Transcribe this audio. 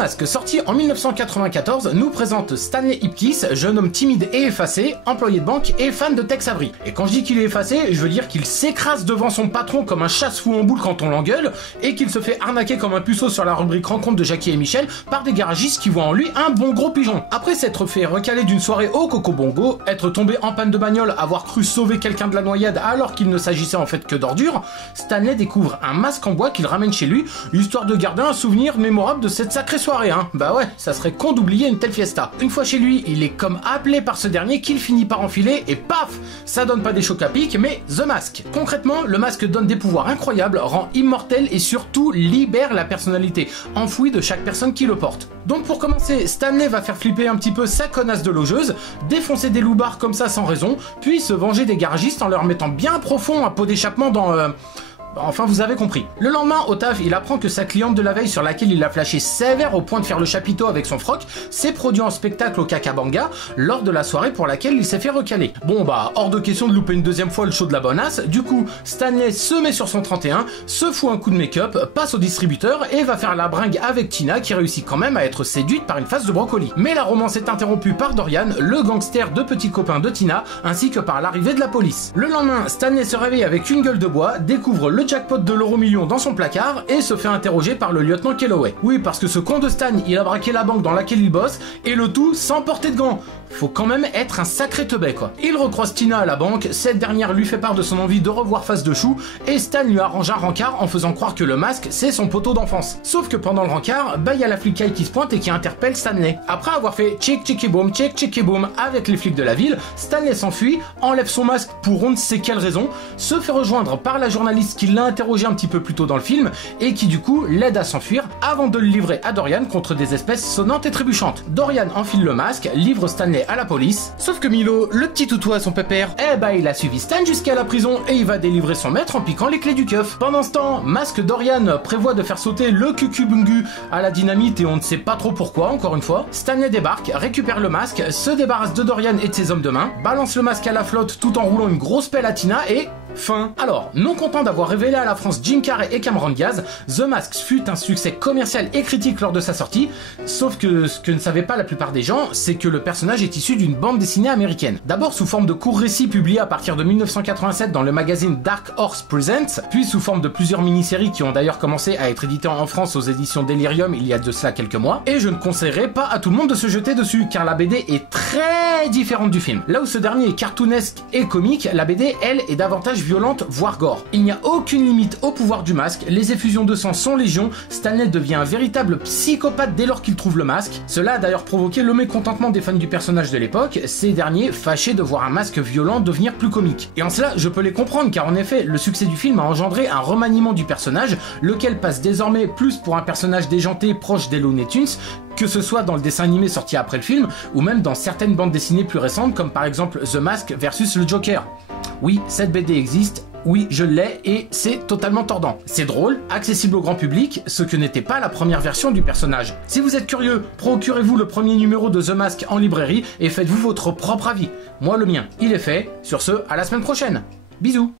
Mask, sorti en 1994, nous présente Stanley Ipkiss, jeune homme timide et effacé, employé de banque et fan de Tex Avery. Et quand je dis qu'il est effacé, je veux dire qu'il s'écrase devant son patron comme un chasse-fou en boule quand on l'engueule, et qu'il se fait arnaquer comme un puceau sur la rubrique rencontre de Jackie et Michel par des garagistes qui voient en lui un bon gros pigeon. Après s'être fait recaler d'une soirée au Coco Bongo, être tombé en panne de bagnole, avoir cru sauver quelqu'un de la noyade alors qu'il ne s'agissait en fait que d'ordures, Stanley découvre un masque en bois qu'il ramène chez lui, histoire de garder un souvenir mémorable de cette sacrée soirée, hein. Bah ouais, ça serait con d'oublier une telle fiesta. Une fois chez lui, il est comme appelé par ce dernier qu'il finit par enfiler et paf, ça donne pas des chocs à pic, mais The Mask. Concrètement, le masque donne des pouvoirs incroyables, rend immortel et surtout libère la personnalité enfouie de chaque personne qui le porte. Donc pour commencer, Stanley va faire flipper un petit peu sa connasse de logeuse, défoncer des loupards comme ça sans raison, puis se venger des garagistes en leur mettant bien profond un pot d'échappement dans... Enfin, vous avez compris. Le lendemain, au taf, il apprend que sa cliente de la veille sur laquelle il a flashé sévère au point de faire le chapiteau avec son froc s'est produit en spectacle au Kakabanga lors de la soirée pour laquelle il s'est fait recaler. Bon bah, hors de question de louper une deuxième fois le show de la bonasse, du coup, Stanley se met sur son 31, se fout un coup de make-up, passe au distributeur et va faire la bringue avec Tina qui réussit quand même à être séduite par une face de brocoli. Mais la romance est interrompue par Dorian, le gangster de petit copain de Tina, ainsi que par l'arrivée de la police. Le lendemain, Stanley se réveille avec une gueule de bois, découvre le jackpot de l'euro-million dans son placard et se fait interroger par le lieutenant Kelloway. Oui, parce que ce con de Stan, il a braqué la banque dans laquelle il bosse, et le tout sans porter de gants. Faut quand même être un sacré teubé, quoi. Il recroise Tina à la banque, cette dernière lui fait part de son envie de revoir Face de Chou, et Stan lui arrange un rencard en faisant croire que le masque, c'est son poteau d'enfance. Sauf que pendant le rencard, bah y a la flicaille qui se pointe et qui interpelle Stanley. Après avoir fait chick chicky boom avec les flics de la ville, Stanley s'enfuit, enlève son masque pour on ne sait quelle raison, se fait rejoindre par la journaliste qui l'a interrogé un petit peu plus tôt dans le film, et qui du coup l'aide à s'enfuir avant de le livrer à Dorian contre des espèces sonnantes et trébuchantes. Dorian enfile le masque, livre Stanley à la police, sauf que Milo, le petit toutou à son pépère, eh bah il a suivi Stan jusqu'à la prison et il va délivrer son maître en piquant les clés du keuf. Pendant ce temps, Masque Dorian prévoit de faire sauter le cucubungu à la dynamite et on ne sait pas trop pourquoi, encore une fois. Stanley débarque, récupère le masque, se débarrasse de Dorian et de ses hommes de main, balance le masque à la flotte tout en roulant une grosse pelle à Tina et... fin. Alors, non content d'avoir révélé à la France Jim Carrey et Cameron Diaz, The Mask fut un succès commercial et critique lors de sa sortie, sauf que ce que ne savaient pas la plupart des gens, c'est que le personnage est issu d'une bande dessinée américaine. D'abord sous forme de courts récits publiés à partir de 1987 dans le magazine Dark Horse Presents, puis sous forme de plusieurs mini-séries qui ont d'ailleurs commencé à être éditées en France aux éditions Delirium il y a de cela quelques mois, et je ne conseillerais pas à tout le monde de se jeter dessus, car la BD est très différente du film. Là où ce dernier est cartoonesque et comique, la BD, elle, est davantage violente, voire gore. Il n'y a aucune limite au pouvoir du masque, les effusions de sang sont légion, Stanley devient un véritable psychopathe dès lors qu'il trouve le masque. Cela a d'ailleurs provoqué le mécontentement des fans du personnage de l'époque, ces derniers fâchés de voir un masque violent devenir plus comique. Et en cela, je peux les comprendre, car en effet, le succès du film a engendré un remaniement du personnage, lequel passe désormais plus pour un personnage déjanté proche des Looney Tunes, que ce soit dans le dessin animé sorti après le film, ou même dans certaines bandes dessinées plus récentes, comme par exemple The Mask versus le Joker. Oui, cette BD existe, oui, je l'ai, et c'est totalement tordant. C'est drôle, accessible au grand public, ce que n'était pas la première version du personnage. Si vous êtes curieux, procurez-vous le premier numéro de The Mask en librairie et faites-vous votre propre avis. Moi, le mien, il est fait. Sur ce, à la semaine prochaine. Bisous.